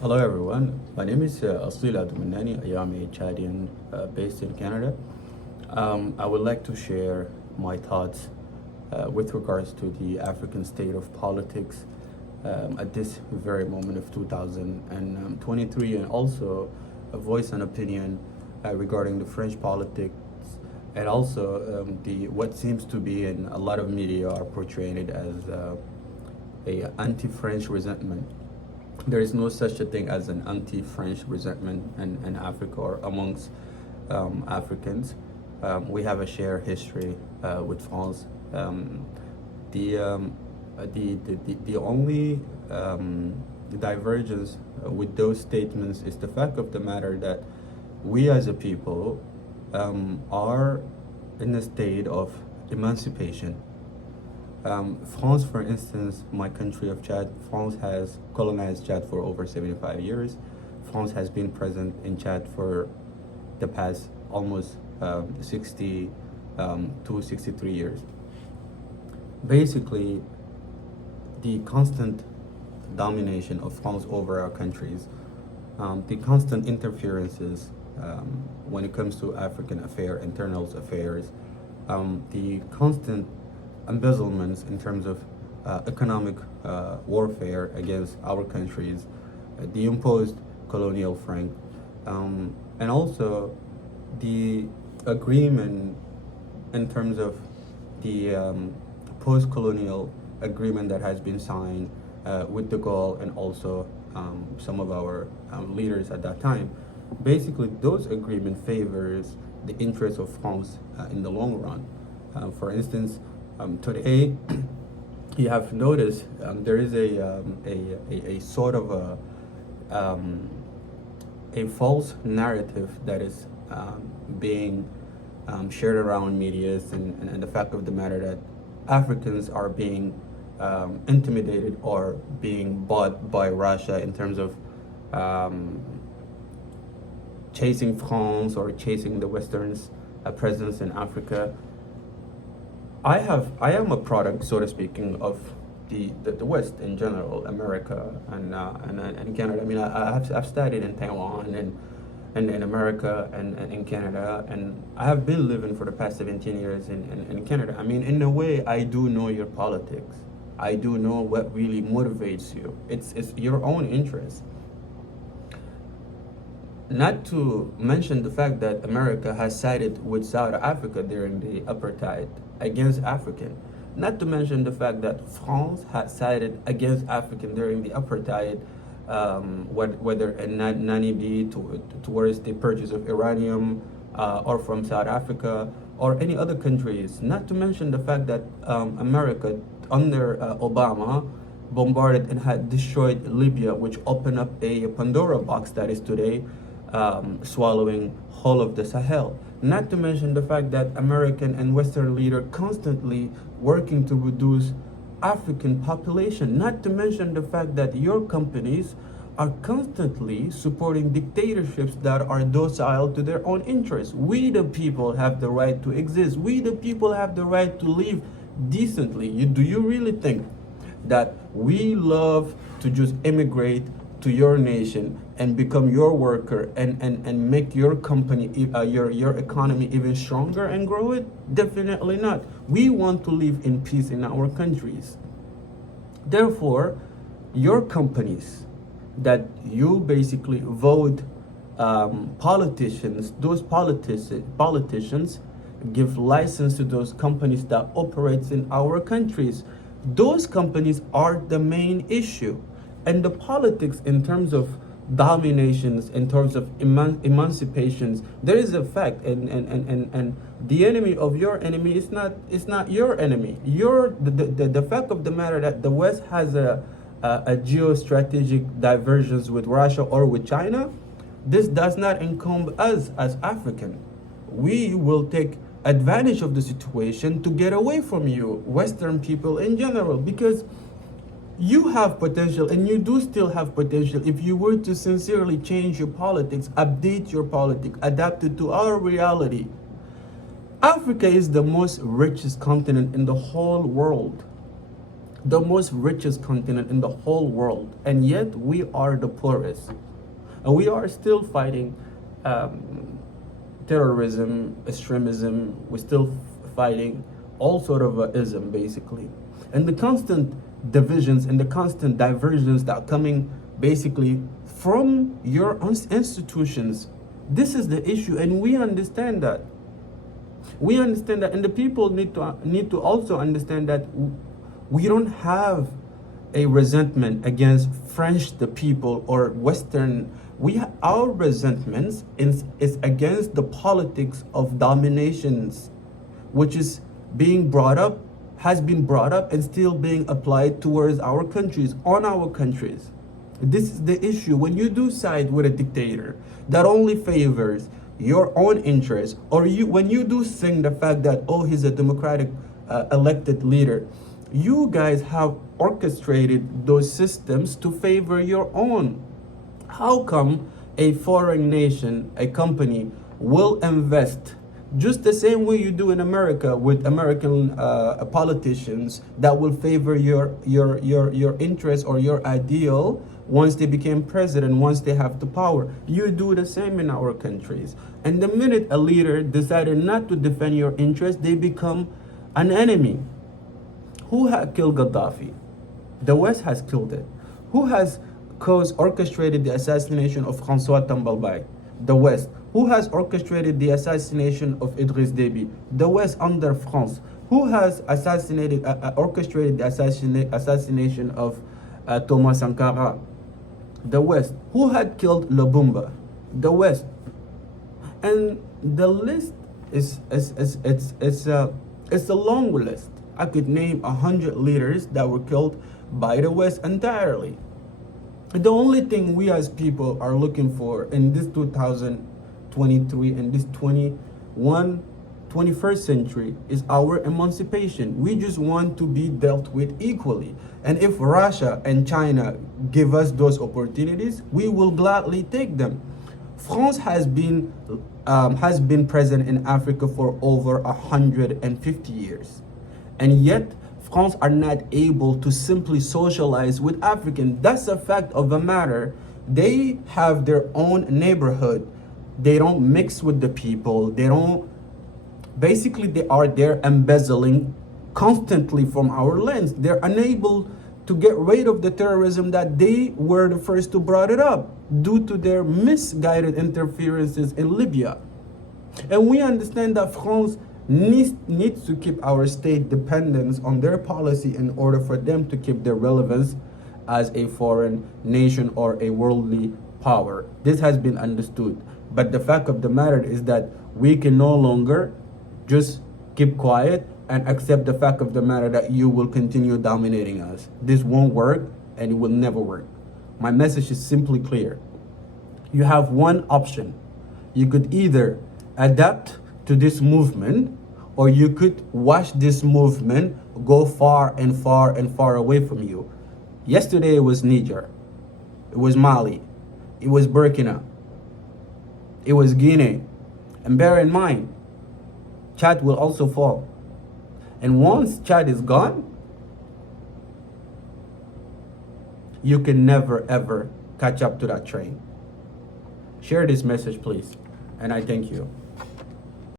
Hello everyone, my name is Asila Dumanani. I am a Chadian based in Canada. I would like to share my thoughts with regards to the African state of politics at this very moment of 2023, and also a voice and opinion regarding the French politics, and also the what seems to be in a lot of media are portraying it as a anti-French resentment. There is no such a thing as an anti-French resentment in Africa or amongst Africans. We have a shared history with France. The, um, the only divergence with those statements is the fact of the matter that we as a people are in a state of emancipation. France, for instance, my country of Chad, France has colonized Chad for over 75 years. France has been present in Chad for the past almost 60 to 63 years. Basically, the constant domination of France over our countries, the constant interferences when it comes to African internal affairs, the constant embezzlements in terms of economic warfare against our countries, the imposed colonial franc, and also the agreement in terms of the post-colonial agreement that has been signed with de Gaulle and also some of our leaders at that time. Basically, those agreement favors the interests of France in the long run. For instance, today you have noticed there is a sort of a false narrative that is being shared around medias, and the fact of the matter that Africans are being intimidated or being bought by Russia in terms of chasing France or chasing the Western's presence in Africa. I am a product, so to speaking, of the West in general, America and Canada. I mean, I've studied in Taiwan and in America and in Canada, and I have been living for the past 17 years in Canada. I mean, in a way, I do know your politics. I do know what really motivates you. It's your own interest. Not to mention the fact that America has sided with South Africa during the apartheid against African. Not to mention the fact that France had sided against African during the apartheid, whether in Namibia towards the purchase of uranium, or from South Africa or any other countries. Not to mention the fact that America under Obama bombarded and had destroyed Libya, which opened up a Pandora box that is today swallowing whole of the Sahel. Not to mention the fact that American and Western leaders constantly working to reduce African population. Not to mention the fact that your companies are constantly supporting dictatorships that are docile to their own interests. We the people have the right to exist. We the people have the right to live decently. Do you really think that we love to just immigrate to your nation and become your worker and make your company, your economy even stronger and grow it? Definitely not. We want to live in peace in our countries. Therefore, your companies that you basically vote politicians, those politicians give license to those companies that operates in our countries. Those companies are the main issue. And the politics in terms of dominations, in terms of emancipations, there is a fact, and the enemy of your enemy is not your enemy. The fact of the matter that the West has a geostrategic divergence with Russia or with China, this does not incumb us as African. We will take advantage of the situation to get away from you, Western people in general, because you have potential, and you do still have potential if you were to sincerely change your politics, update your politics, adapt it to our reality. Africa is the most richest continent in the whole world. the most richest continent in the whole world, and yet we are the poorest. And we are still fighting terrorism, extremism. We're still fighting all sort of ism, basically. And the constant divisions and the constant diversions that are coming basically from your institutions. This is the issue, and we understand that. We understand that, and the people need to also understand that we don't have a resentment against French the people or Western. Our resentments is against the politics of dominations, which is being brought up, has been brought up, and still being applied towards our countries, on our countries. This is the issue. When you do side with a dictator that only favors your own interests, or when you do sing the fact that, oh, he's a democratic elected leader, you guys have orchestrated those systems to favor your own. How come a foreign nation, a company, will invest just the same way you do in America with American politicians that will favor your interest or your ideal once they became president, once they have the power? You do the same in our countries. And the minute a leader decided not to defend your interest, they become an enemy. Who had killed Gaddafi? The West has killed it. Who has orchestrated the assassination of François Tambalbaye? The West. Who has orchestrated the assassination of Idriss Déby? The West under France. Who has orchestrated the assassination of Thomas Sankara? The West. Who had killed Lumumba? The West. And the list is a long list. I could name 100 leaders that were killed by the West entirely. The only thing we as people are looking for in this 2023 and this 21st century is our emancipation. We just want to be dealt with equally. And if Russia and China give us those opportunities, we will gladly take them. France has been present in Africa for over 150 years. And yet, France are not able to simply socialize with Africans. That's a fact of the matter. They have their own neighborhood. They don't mix with the people. They are there embezzling constantly from our lands. They're unable to get rid of the terrorism that they were the first to brought it up due to their misguided interferences in Libya. And we understand that France needs to keep our state dependence on their policy in order for them to keep their relevance as a foreign nation or a worldly power. This has been understood. But the fact of the matter is that we can no longer just keep quiet and accept the fact of the matter that you will continue dominating us. This won't work, and it will never work. My message is simply clear. You have one option. You could either adapt to this movement, or you could watch this movement go far and far and far away from you. Yesterday it was Niger, it was Mali, it was Burkina, it was Guinea. And bear in mind, Chad will also fall. And once Chad is gone, you can never ever catch up to that train. Share this message, please, and I thank you.